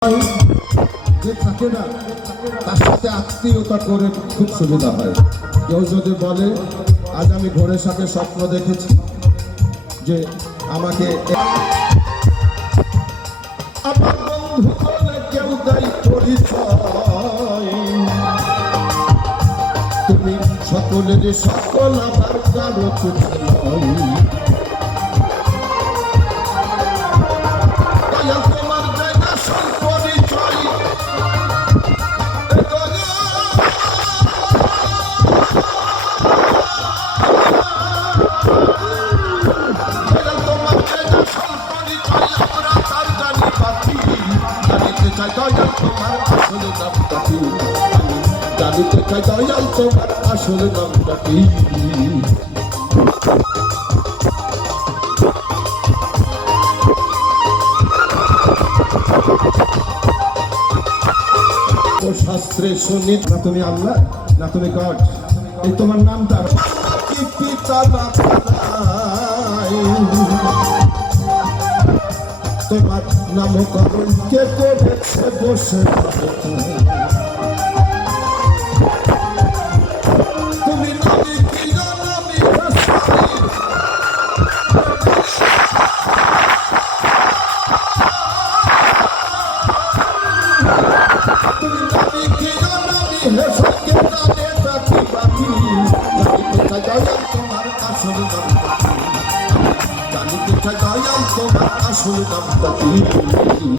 যে থাকে না তার সাথে আত্মীয়তা করে খুব সুবিধা হয়। কেউ যদি বলে আজ আমি ভোরের সাথে স্বপ্ন দেখেছি যে আমাকে আমার বন্ধু বলে কেউ দেয় পরিচয়, তুমি সকলের সকল আমার কারো কিছু নয়। তোমার জায়গা সব পরিচয় তোমার জায়গা সব পরিচয় আমরা তার জানি পাখি, জানিতে চাই দয়াল তোমার আসল নামটা কি, জানিতে চাই দয়াল তোমার আসল নামটা কি। শাস্ত্রে শুনি না তুমি আল্লাহ না তুমি গড, এই তোমার নামটা কি পিতা তোমার নামকরণ কে করেছে বসে তুমি নামে কি নামে তোমার আসল নামটা কি।